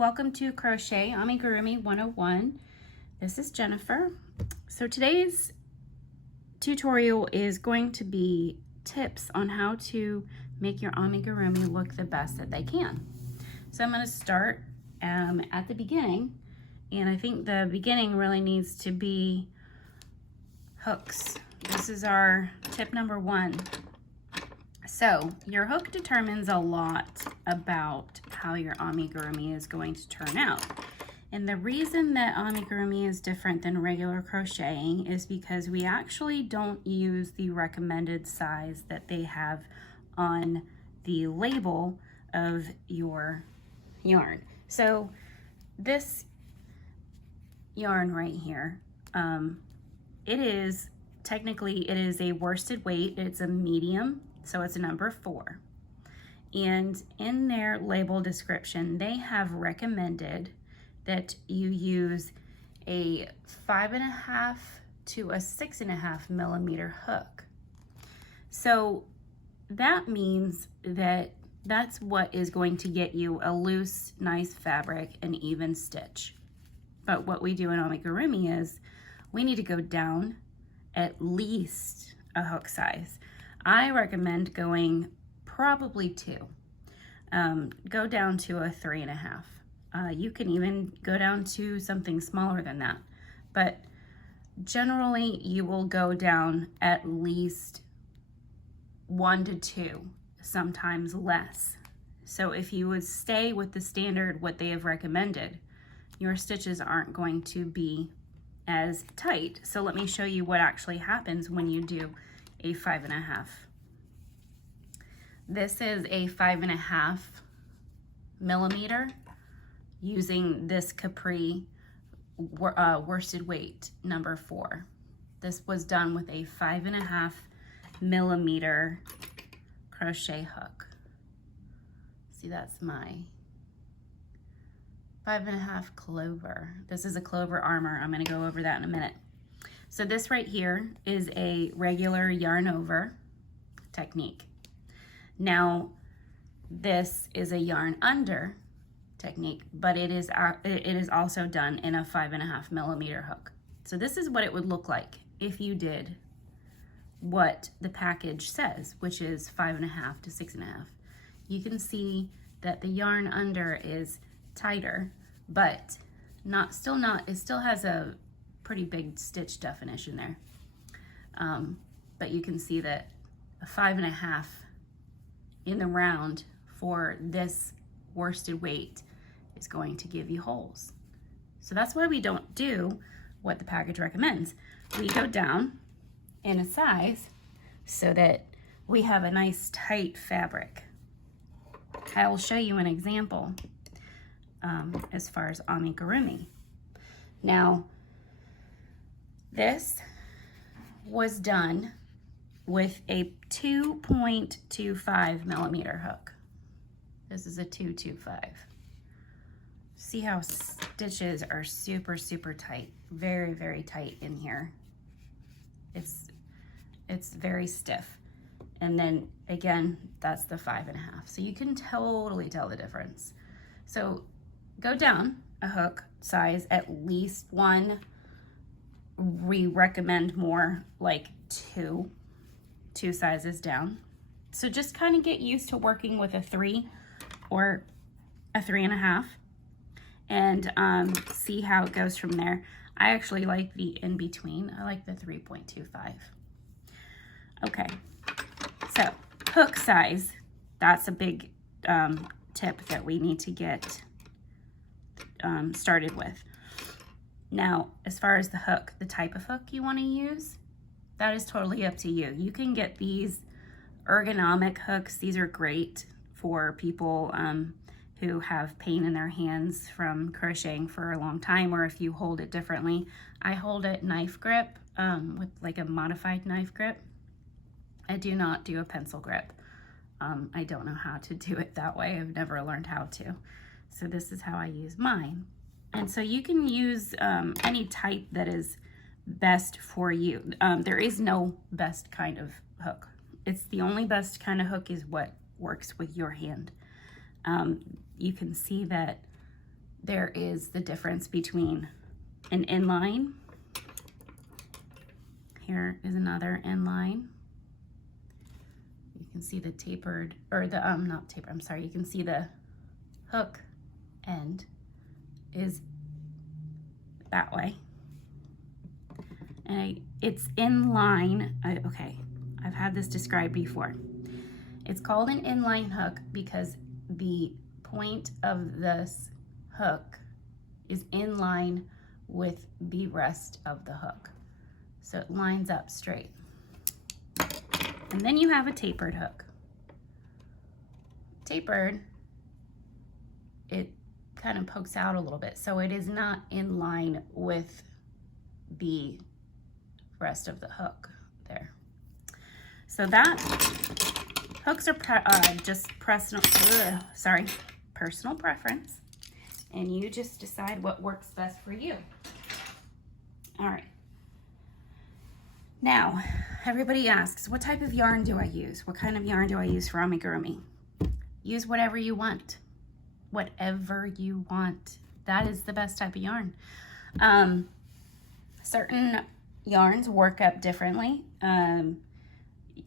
Welcome to Crochet Amigurumi 101. This is Jennifer. So today's tutorial is going to be tips on how to make your amigurumi look the best that they can. So I'm going to start at the beginning, and I think the beginning really needs to be hooks. This is our tip number 1. So your hook determines a lot about how your amigurumi is going to turn out. And the reason that amigurumi is different than regular crocheting is because we actually don't use the recommended size that they have on the label of your yarn. So this yarn right here, it is a worsted weight. It's a medium. So it's a number 4. And in their label description, they have recommended that you use a 5.5 to a 6.5 millimeter hook. So that means that that's what is going to get you a loose, nice fabric and even stitch. But what we do in amigurumi is we need to go down at least a hook size. I recommend going probably 2. Go down to a 3.5. You can even go down to something smaller than that. But generally, you will go down at least 1 to 2, sometimes less. So if you would stay with the standard, what they have recommended, your stitches aren't going to be as tight. So let me show you what actually happens when you do a 5.5. This is a 5.5 millimeter using this Capri worsted weight number 4. This was done with a 5.5 millimeter crochet hook. See, that's my 5.5 clover. This is a clover armor. I'm going to go over that in a minute. So this right here is a regular yarn over technique. Now, this is a yarn under technique, but it is also done in a 5.5 millimeter hook. So this is what it would look like if you did what the package says, which is 5.5 to 6.5. You can see that the yarn under is tighter, but it still has a pretty big stitch definition there. But you can see that a 5.5 in the round for this worsted weight is going to give you holes. So that's why we don't do what the package recommends. We go down in a size so that we have a nice tight fabric. I will show you an example as far as amigurumi. Now, this was done with a 2.25 millimeter hook. This is a 225. See how stitches are super, super tight. Very, very tight in here. It's very stiff. And then again, that's the 5.5. So you can totally tell the difference. So go down a hook size, at least 1. We recommend more like 2 sizes down. So just kind of get used to working with a 3 or a 3.5 and see how it goes from there. I actually like the in between. I like the 3.25. Okay, so hook size, that's a big tip that we need to get started with. Now, as far as the hook, the type of hook you want to use, that is totally up to you. You can get these ergonomic hooks. These are great for people who have pain in their hands from crocheting for a long time, or if you hold it differently. I hold it knife grip with like a modified knife grip. I do not do a pencil grip. I don't know how to do it that way. I've never learned how to. So this is how I use mine. And so you can use any type that is best for you. There is no best kind of hook. It's the only best kind of hook is what works with your hand. You can see that there is the difference between an inline. Here is another inline. You can see the tapered, or the, not tapered, I'm sorry, you can see the hook end is that way. And it's inline, okay, I've had this described before. It's called an inline hook because the point of this hook is in line with the rest of the hook. So it lines up straight. And then you have a tapered hook. Tapered, it kind of pokes out a little bit, so it is not in line with the rest of the hook there. So that hooks are just personal preference, and you just decide what works best for you. All right. Now, everybody asks, what type of yarn do I use? What kind of yarn do I use for amigurumi? Use whatever you want. Whatever you want. That is the best type of yarn. Certain yarns work up differently.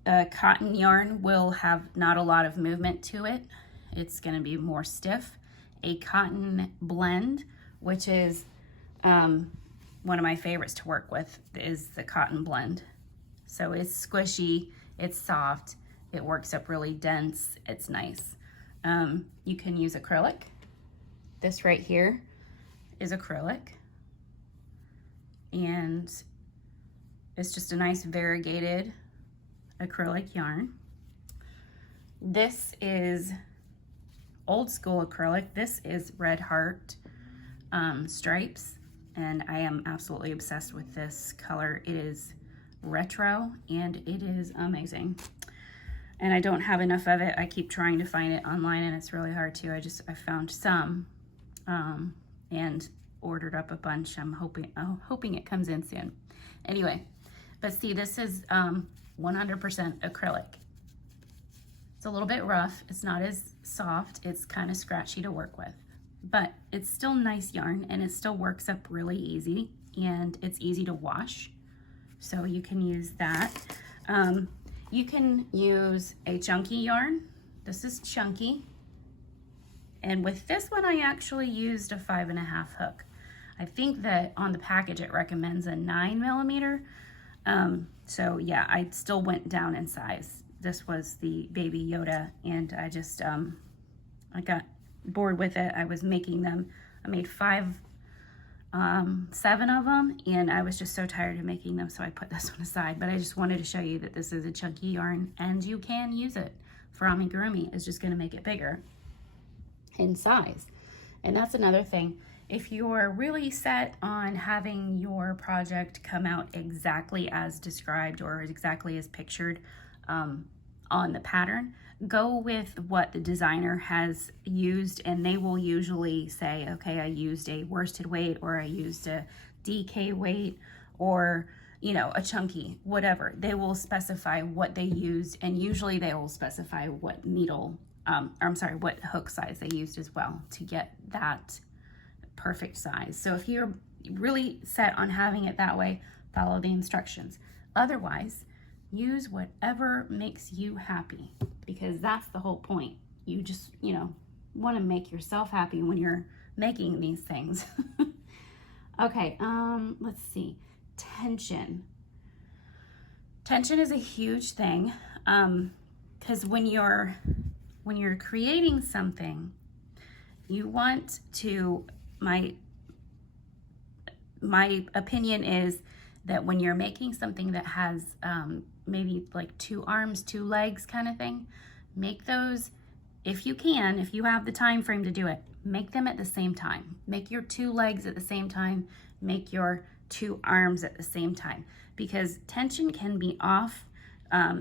A cotton yarn will have not a lot of movement to it. It's going to be more stiff. A cotton blend, which is one of my favorites to work with, is the cotton blend. So it's squishy, it's soft, it works up really dense, it's nice. You can use acrylic. This right here is acrylic. And it's just a nice variegated acrylic yarn. This is old school acrylic. This is Red Heart stripes, and I am absolutely obsessed with this color. It is retro and it is amazing. And I don't have enough of it. I keep trying to find it online and it's really hard to. I found some and ordered up a bunch. I'm hoping it comes in soon. Anyway, but see, this is 100% acrylic. It's a little bit rough. It's not as soft. It's kind of scratchy to work with, but it's still nice yarn and it still works up really easy, and it's easy to wash. So you can use that. You can use a chunky yarn. This is chunky. And with this one, I actually used a 5.5 hook. I think that on the package, it recommends a 9mm. So yeah, I still went down in size. This was the Baby Yoda, and I just, I got bored with it. I was making them. I made 7 of them, and I was just so tired of making them, so I put this one aside. But I just wanted to show you that this is a chunky yarn, and you can use it for amigurumi. It's just going to make it bigger in size. And that's another thing. If you're really set on having your project come out exactly as described or exactly as pictured on the pattern, go with what the designer has used, and they will usually say, okay, I used a worsted weight, or I used a DK weight, or, you know, a chunky, whatever. They will specify what they used, and usually they will specify what needle, what hook size they used as well to get that perfect size. So if you're really set on having it that way, follow the instructions. Otherwise, use whatever makes you happy, because that's the whole point. You just, you know, want to make yourself happy when you're making these things. Okay, let's see. Tension. Tension is a huge thing, because when you're creating something, you want to, my opinion is that when you're making something that has maybe like 2 arms, 2 legs kind of thing, make those, if you can, if you have the time frame to do it, make them at the same time. Make your 2 legs at the same time, make your 2 arms at the same time, because tension can be off.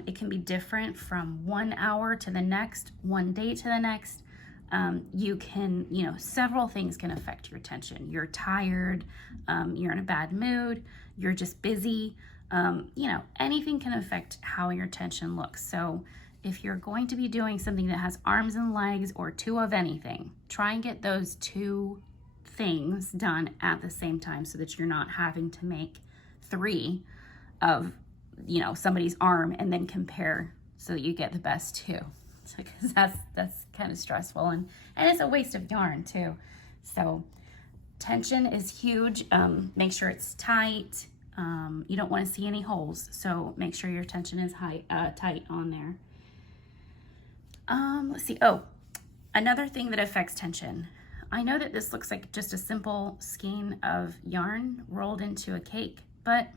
It can be different from 1 hour to the next, 1 day to the next. You can, you know, several things can affect your tension. You're tired, you're in a bad mood, you're just busy. You know, anything can affect how your tension looks. So if you're going to be doing something that has arms and legs or 2 of anything, try and get those 2 things done at the same time so that you're not having to make 3 of, you know, somebody's arm and then compare so that you get the best 2. Because that's kind of stressful, and it's a waste of yarn too. So tension is huge. Make sure it's tight. You don't want to see any holes, so make sure your tension is tight on there. Let's see. Oh, another thing that affects tension. I know that this looks like just a simple skein of yarn rolled into a cake, but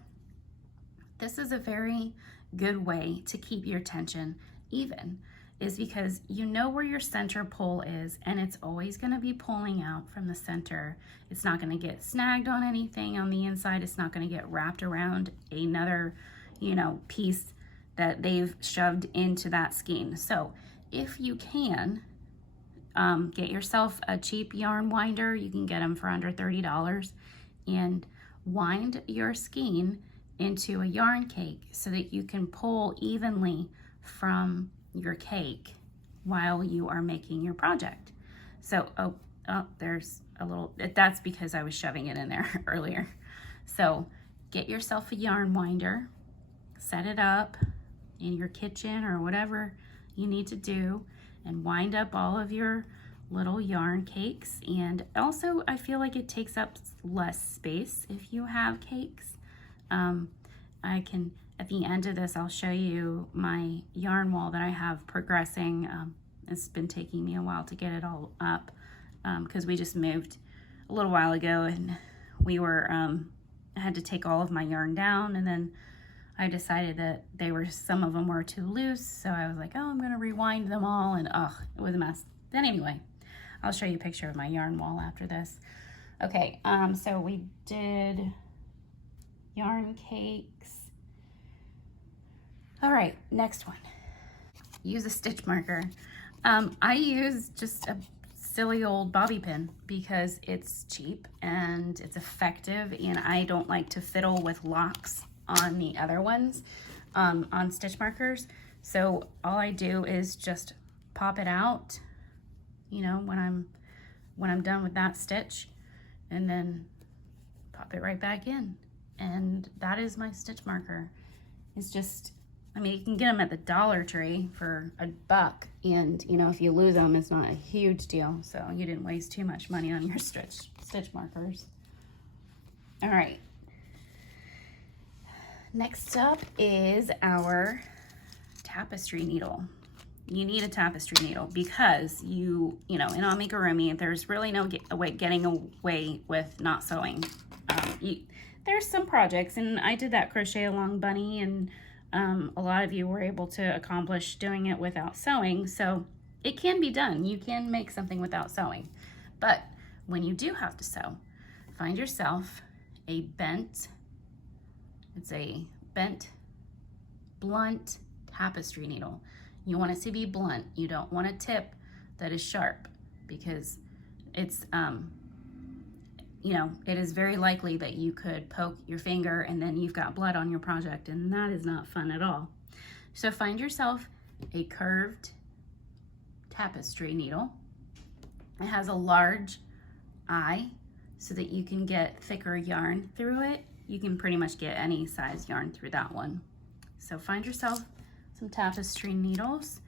this is a very good way to keep your tension even, is because you know where your center pull is, and it's always going to be pulling out from the center. It's not going to get snagged on anything on the inside. It's not going to get wrapped around another, you know, piece that they've shoved into that skein. So if you can, get yourself a cheap yarn winder. You can get them for under $30, and wind your skein into a yarn cake so that you can pull evenly from your cake while you are making your project. So, oh, there's a little, that's because I was shoving it in there earlier. So get yourself a yarn winder, set it up in your kitchen or whatever you need to do, and wind up all of your little yarn cakes. And also, I feel like it takes up less space if you have cakes. I can, at the end of this, I'll show you my yarn wall that I have progressing. It's been taking me a while to get it all up because we just moved a little while ago, and we were, I had to take all of my yarn down, and then I decided that some of them were too loose, so I was like, oh, I'm gonna rewind them all, and it was a mess. Then anyway, I'll show you a picture of my yarn wall after this. Okay, so we did yarn cakes. All right, next one. Use a stitch marker. I use just a silly old bobby pin because it's cheap and it's effective, and I don't like to fiddle with locks on the other ones, on stitch markers. So all I do is just pop it out, you know, when I'm done with that stitch, and then pop it right back in. And that is my stitch marker. It's just, I mean, you can get them at the Dollar Tree for $1, and you know, if you lose them, it's not a huge deal. So you didn't waste too much money on your stitch markers. All right. Next up is our tapestry needle. You need a tapestry needle because you know, in amigurumi, there's really no getting away with not sewing. There's some projects, and I did that crochet along bunny, and a lot of you were able to accomplish doing it without sewing. So it can be done. You can make something without sewing. But when you do have to sew, find yourself a bent, it's a bent, blunt tapestry needle. You want it to be blunt. You don't want a tip that is sharp, because it's, you know, it is very likely that you could poke your finger and then you've got blood on your project, and that is not fun at all. So find yourself a curved tapestry needle. It has a large eye so that you can get thicker yarn through it. You can pretty much get any size yarn through that one. So find yourself some tapestry needles.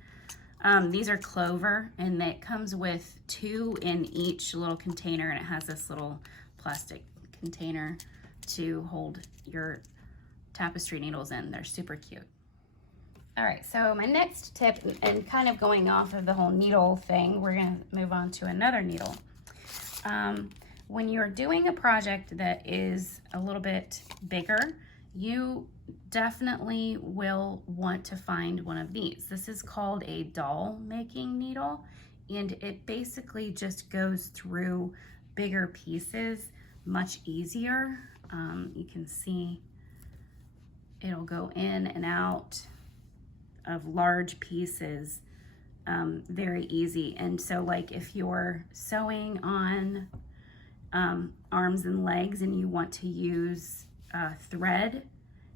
These are clover, and it comes with 2 in each little container, and it has this little plastic container to hold your tapestry needles in. They're super cute. All right, so my next tip, and kind of going off of the whole needle thing, we're gonna move on to another needle. When you're doing a project that is a little bit bigger, you definitely will want to find one of these. This is called a doll making needle, and it basically just goes through bigger pieces much easier. You can see it'll go in and out of large pieces very easy. And so, like, if you're sewing on arms and legs and you want to use thread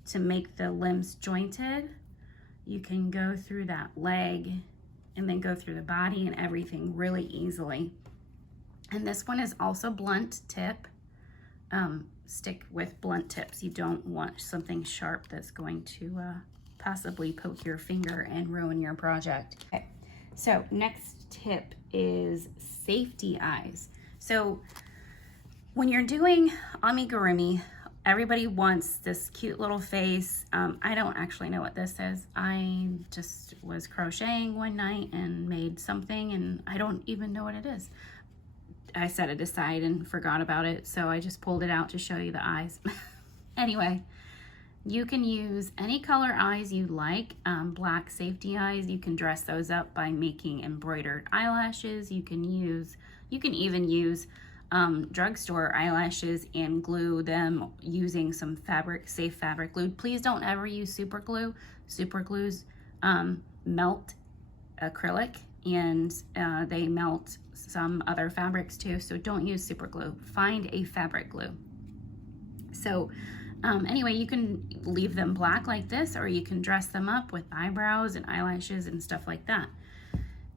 to make the limbs jointed, you can go through that leg and then go through the body and everything really easily. And this one is also blunt tip. Stick with blunt tips. You don't want something sharp that's going to possibly poke your finger and ruin your project. Okay, so next tip is safety eyes. So when you're doing amigurumi, everybody wants this cute little face. I don't actually know what this is. I just was crocheting one night and made something, and I don't even know what it is. I set it aside and forgot about it, so I just pulled it out to show you the eyes. Anyway, you can use any color eyes you like. Black safety eyes, you can dress those up by making embroidered eyelashes. You can even use drugstore eyelashes and glue them using some safe fabric glue. Please don't ever use super glue. Super glues melt acrylic, and they melt some other fabrics too, so don't use super glue. Find a fabric glue. So anyway, you can leave them black like this, or you can dress them up with eyebrows and eyelashes and stuff like that.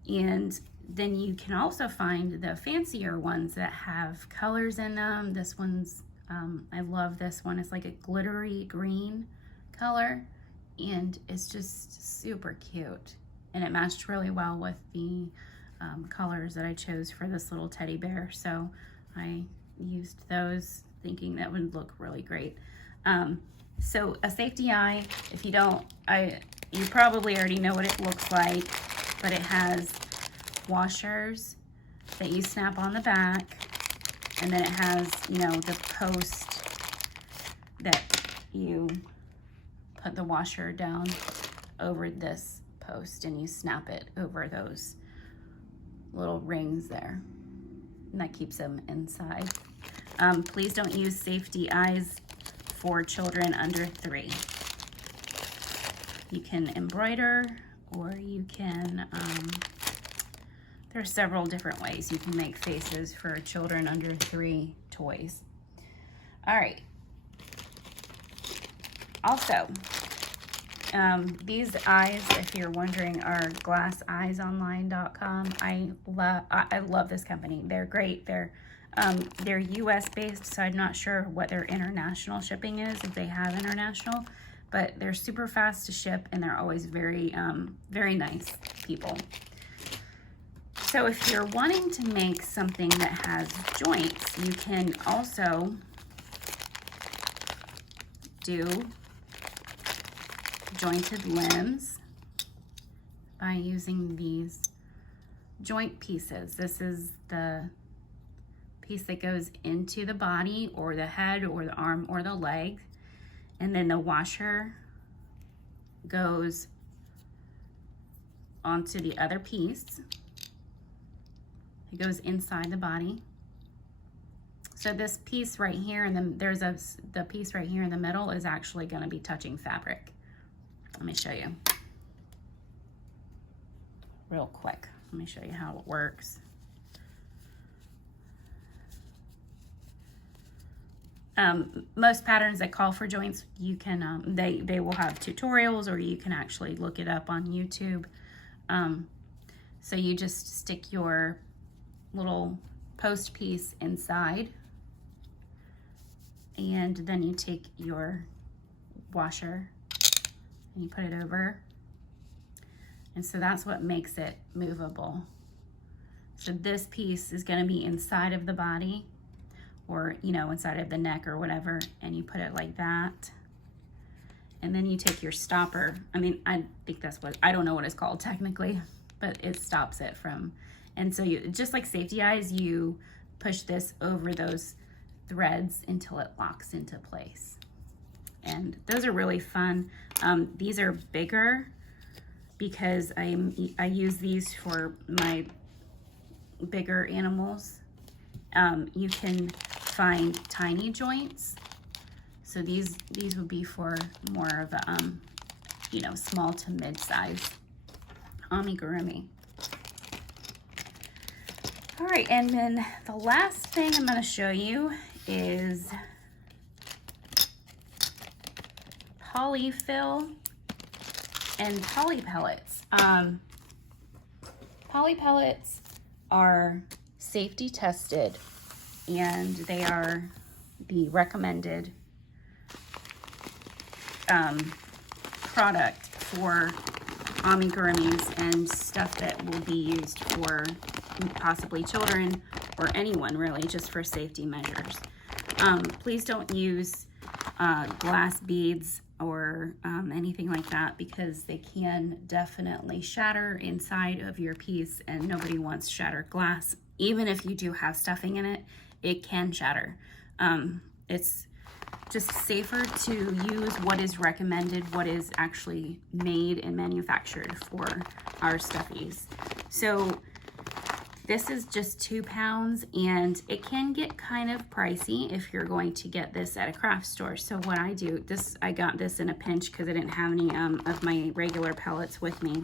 And then you can also find the fancier ones that have colors in them. This one's, I love this one. It's like a glittery green color, and it's just super cute. And it matched really well with the colors that I chose for this little teddy bear. So I used those thinking that would look really great. So a safety eye, if you don't, you probably already know what it looks like, but it has washers that you snap on the back, and then it has, you know, the post that you put the washer down over this post, and you snap it over those little rings there, and that keeps them inside. Please don't use safety eyes for children under 3. You can embroider, or you can, there are several different ways you can make faces for children under 3 toys. All right. Also, these eyes, if you're wondering, are glasseyesonline.com. I love this company. They're great. They're US based, so I'm not sure what their international shipping is, if they have international, but they're super fast to ship, and they're always very, very nice people. So if you're wanting to make something that has joints, you can also do jointed limbs by using these joint pieces. This is the piece that goes into the body, or the head, or the arm, or the leg, and then the washer goes onto the other piece. It goes inside the body. So this piece right here, and then there's the piece right here in the middle is actually going to be touching fabric. Let me show you real quick. Let me show you how it works. Most patterns that call for joints, you can they will have tutorials, or you can actually look it up on YouTube. So you just stick your little post piece inside, and then you take your washer and you put it over, and so that's what makes it movable. So this piece is going to be inside of the body, or, you know, inside of the neck or whatever, and you put it like that, and then you take your stopper. I mean, I think that's what, I don't know what it's called technically, but it stops it from, and so you, just like safety eyes, you push this over those threads until it locks into place. And those are really fun. These are bigger because I use these for my bigger animals. You can find tiny joints. So these would be for more of a, you know, small to mid-size amigurumi. All right, and then the last thing I'm going to show you is polyfill and poly pellets. Poly pellets are safety tested, and they are the recommended product for amigurumis and stuff that will be used for possibly children or anyone really, just for safety measures. Please don't use glass beads or anything like that, because they can definitely shatter inside of your piece, and nobody wants shattered glass. Even if you do have stuffing in it, it can shatter. It's just safer to use what is recommended, what is actually made and manufactured for our stuffies. So this is just 2 pounds, and it can get kind of pricey if you're going to get this at a craft store. So what I do, I got this in a pinch because I didn't have any of my regular pellets with me.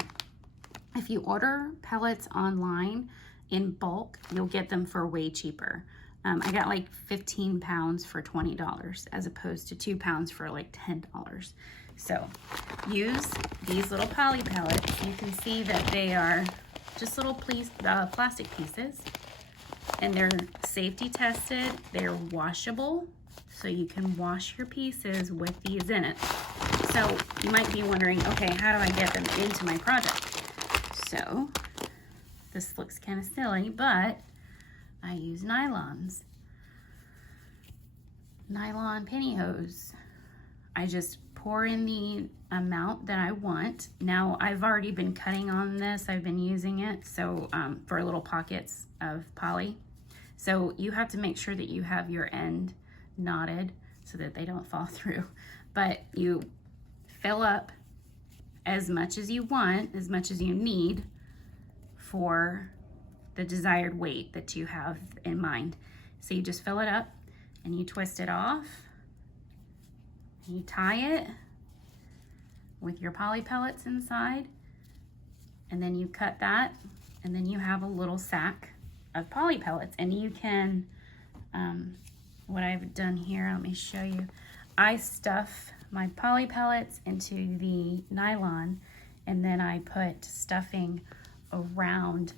If you order pellets online in bulk, you'll get them for way cheaper. I got like 15 pounds for $20 as opposed to 2 pounds for like $10. So use these little poly pellets. You can see that they are just little plastic pieces, and they're safety tested. They're washable, so you can wash your pieces with these in it. So you might be wondering, okay, how do I get them into my project? So this looks kind of silly, but I use nylons. Nylon pantyhose. I just pour in the amount that I want. Now I've already been cutting on this. I've been using it so for little pockets of poly. So you have to make sure that you have your end knotted so that they don't fall through. But you fill up as much as you want, as much as you need for the desired weight that you have in mind. So you just fill it up and you twist it off. You tie it with your poly pellets inside, and then you cut that, and then you have a little sack of poly pellets. And you can, what I've done here, let me show you. I stuff my poly pellets into the nylon, and then I put stuffing around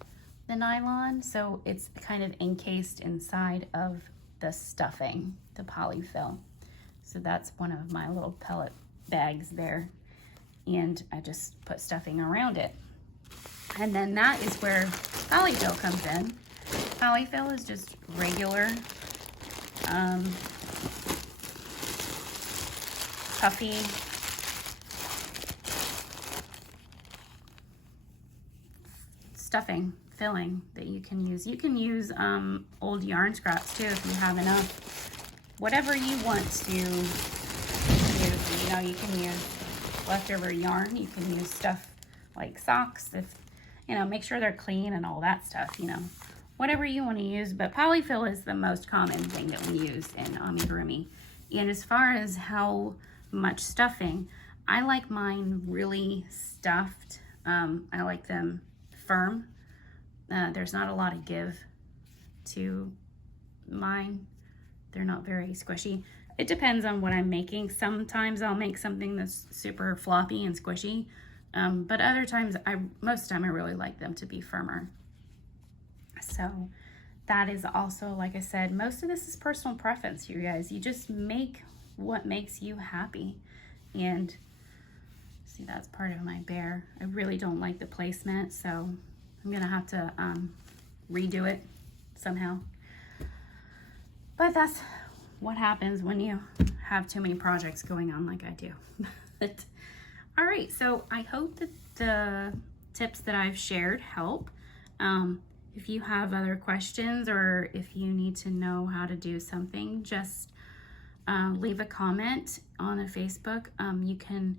the nylon, so it's kind of encased inside of the stuffing, the polyfill. So that's one of my little pellet bags there, and I just put stuffing around it. And then that is where polyfill comes in. Polyfill is just regular puffy stuffing, filling that you can use. You can use old yarn scraps too if you have enough. Whatever you want to use. You know, you can use leftover yarn. You can use stuff like socks, if you know, make sure they're clean and all that stuff, you know. Whatever you want to use, but polyfill is the most common thing that we use in amigurumi. And as far as how much stuffing, I like mine really stuffed. I like them firm. There's not a lot of give to mine. They're not very squishy. It depends on what I'm making. Sometimes I'll make something that's super floppy and squishy, but other times, most of the time I really like them to be firmer. So that is also, like I said, most of this is personal preference, you guys. You just make what makes you happy. And see, that's part of my bear. I really don't like the placement, so I'm gonna have to redo it somehow. But that's what happens when you have too many projects going on like I do. All right, so I hope that the tips that I've shared help. If you have other questions, or if you need to know how to do something, just leave a comment on a Facebook. You can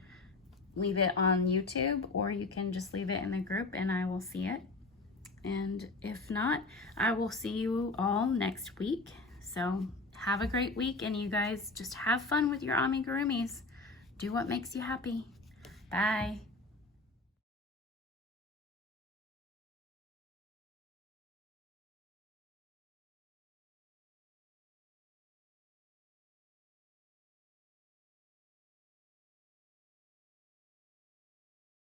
leave it on YouTube, or you can just leave it in the group and I will see it. And if not, I will see you all next week. So have a great week, and you guys just have fun with your amigurumis. Do what makes you happy. Bye.